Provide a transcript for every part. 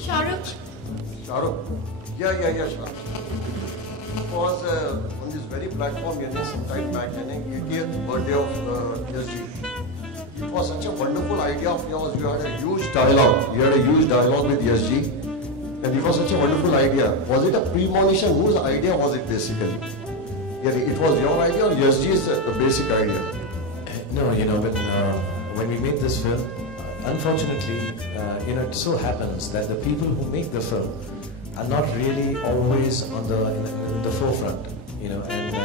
Shahrukh. Shahrukh. Yeah, Shah. It was on this very platform, some time back, 80th birthday of Yashji. It was such a wonderful idea of yours. You had a huge dialogue. You had a huge dialogue with Yashji. And it was such a wonderful idea. Was it a premonition? Whose idea was it basically? Yeah, it was your idea or Yashji's basic idea? No, when we made this film, unfortunately, it so happens that the people who make the film are not really always on in the forefront, and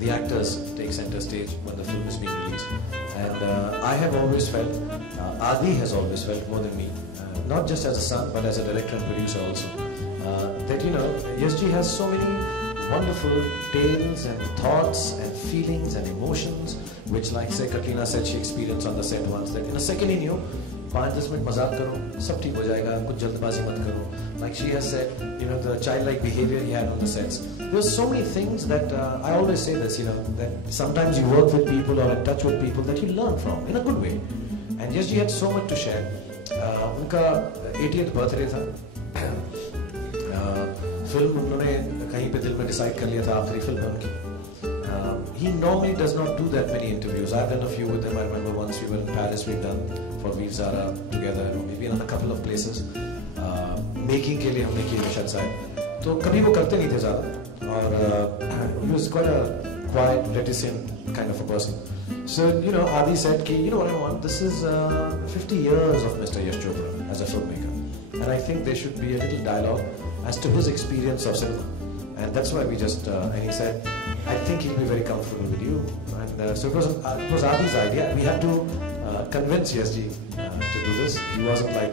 the actors take center stage when the film is being released. And I have always felt, Adi has always felt more than me, not just as a son, but as a director and producer also, that Yashji has so many wonderful tales and thoughts and feelings and emotions, which, like say Katrina said, she experienced on the set once, that in a second he knew, 5-10 minute मजाक करो, सब ठीक हो जाएगा, कुछ जल्दबाजी मत करो. Like she has said, the childlike behavior he had on the sets. There's so many things that I always say this, that sometimes you work with people or in touch with people that you learn from in a good way. And Yashji had so much to share. उनका 80th birthday था. Film उन्होंने कहीं पे दिल में decide कर लिया था, आखिरी फिल्म है उनकी. He normally does not do that many interviews. I've done a few with him. I remember once we were in Paris, we've done for Veer Zara together, maybe in a couple of places. Making के लिए हमने किए शायद शायद. तो कभी वो करते नहीं थे ज़्यादा. और he was quite a quiet, reticent kind of a person. So Adi said कि what I want. This is 50 years of Mr. Yash Chopra as a filmmaker, and I think there should be a little dialogue as to his experience of cinema. And that's why we just, and he said, I think he'll be very comfortable with you. And so it was Adi's idea. We had to convince Yashji to do this. He wasn't like,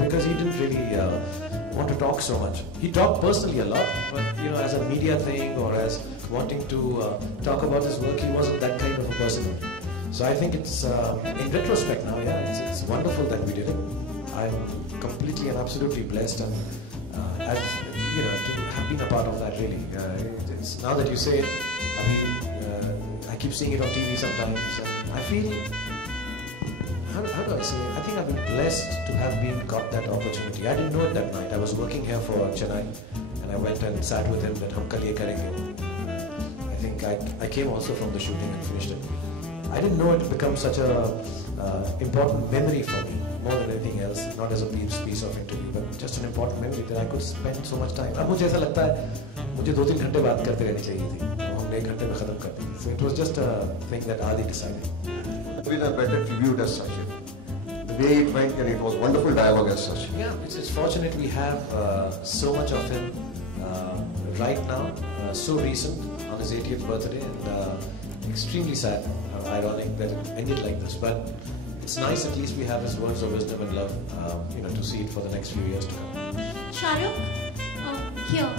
because he didn't really want to talk so much. He talked personally a lot, but as a media thing or as wanting to talk about his work, he wasn't that kind of a person. So I think it's, in retrospect now, it's wonderful that we did it. I'm completely and absolutely blessed, and to have been a part of that, really. It's, now that you say it, I keep seeing it on TV sometimes, and I feel, how do I say it? I think I've been blessed to have got that opportunity. I didn't know it that night. I was working here for Chennai, and I went and sat with him that hum kal ye karenge. I think I came also from the shooting and finished it. I didn't know it would become such a important memory for me, more than anything else, not as a piece of interview, but just an important memory that I could spend so much time. अब मुझे ऐसा लगता है मुझे 2-3 घंटे बात करते रहनी चाहिए थी, हमने 1 घंटे में खत्म कर दी. So it was just a thing that Adi decided. With a better tribute as such. The way it went, and it was wonderful dialogue as such. Yeah, it's fortunate we have so much of him right now, so recent on his 80th birthday, and extremely sad, ironic that it ended like this, but it's nice at least we have his words of wisdom and love, to see it for the next few years to come. Shahrukh, here.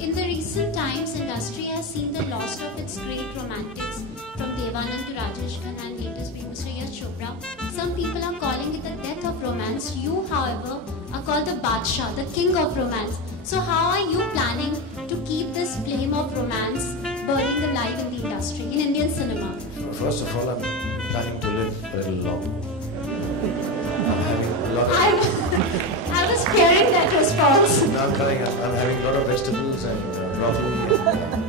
In the recent times, industry has seen the loss of its great romantics, from Devanand to Rajesh Khanna and latest being Mr. Yash Chopra. Some people are calling it the death of romance. You, however, are called the Badshah, the king of romance. So how are you planning to keep this flame of romance burning alive in the industry, in Indian cinema? First of all, I'm planning to live a little long. I'm having a lot of... I was hearing that response. Now I'm having a lot of vegetables and broccoli and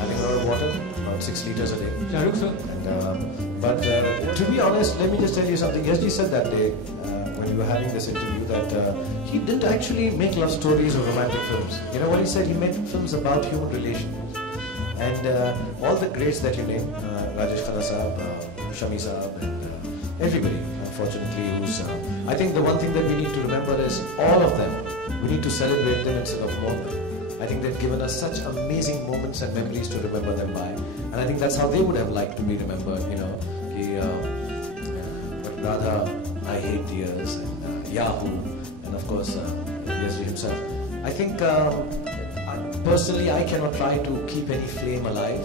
having a lot of water, about 6 liters a day. Shahrukh sir. And, but to be honest, let me just tell you something. Yashji said that day when we were having this interview that he didn't actually make love stories or romantic films. You know what he said? He made films about human relations. And all the greats that you name, Rajesh Khanna Saab, Shami Saab, and everybody, unfortunately, who's... I think the one thing that we need to remember is all of them. We need to celebrate them instead of mourn them. I think they've given us such amazing moments and memories to remember them by. And I think that's how they would have liked to be remembered, Radha, I Hate Tears, and Yahoo, and of course, Yashji himself. I think, personally, I cannot try to keep any flame alive.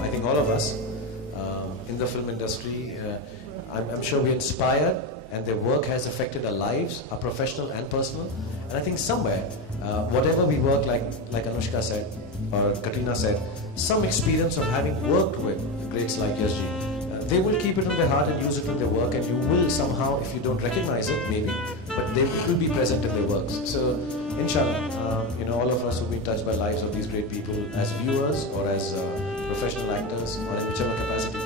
I think all of us in the film industry, I'm sure we're inspired, and their work has affected our lives, our professional and personal. And I think somewhere, whatever we work, like Anushka said, or Katrina said, some experience of having worked with greats like Yashji, they will keep it in their heart and use it in their work, and you will somehow, if you don't recognize it, maybe, but they will be present in their works. So, inshallah, all of us who've been touched by lives of these great people as viewers or as professional actors or in whichever capacity,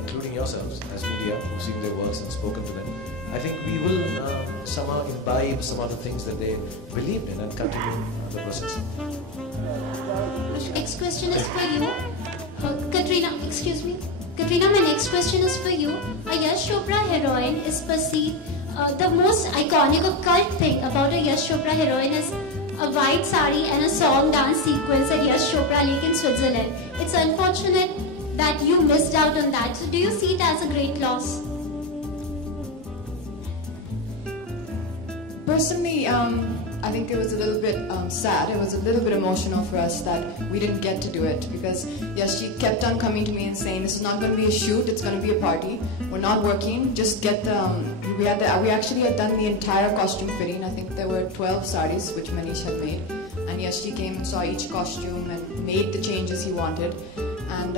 including yourselves as media who've seen their works and spoken to them, I think we will somehow imbibe some of the things that they believed in and continue the process. Next question is for you. Katrina, excuse me. Katrina, my next question is for you. A Yash Chopra heroine is perceived, the most iconic or cult thing about a Yash Chopra heroine is a white sari and a song dance sequence at Yash Chopra Lake in Switzerland. It's unfortunate that you missed out on that. So do you see it as a great loss? Personally, I think it was a little bit sad. It was a little bit emotional for us that we didn't get to do it, because Yashji kept on coming to me and saying, this is not going to be a shoot, it's going to be a party. We're not working, just get the... We actually had done the entire costume fitting. I think there were 12 saris which Manish had made. And Yashji came and saw each costume and made the changes he wanted. And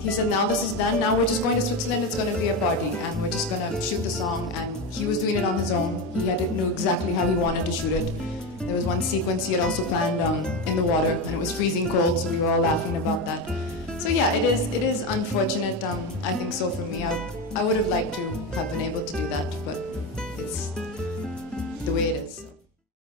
he said, now this is done, now we're just going to Switzerland, it's going to be a party, and we're just going to shoot the song. And he was doing it on his own. He knew exactly how he wanted to shoot it. There was one sequence he had also planned in the water, and it was freezing cold, so we were all laughing about that. So yeah, it is unfortunate. I think so for me. I would have liked to have been able to do that, but it's the way it is.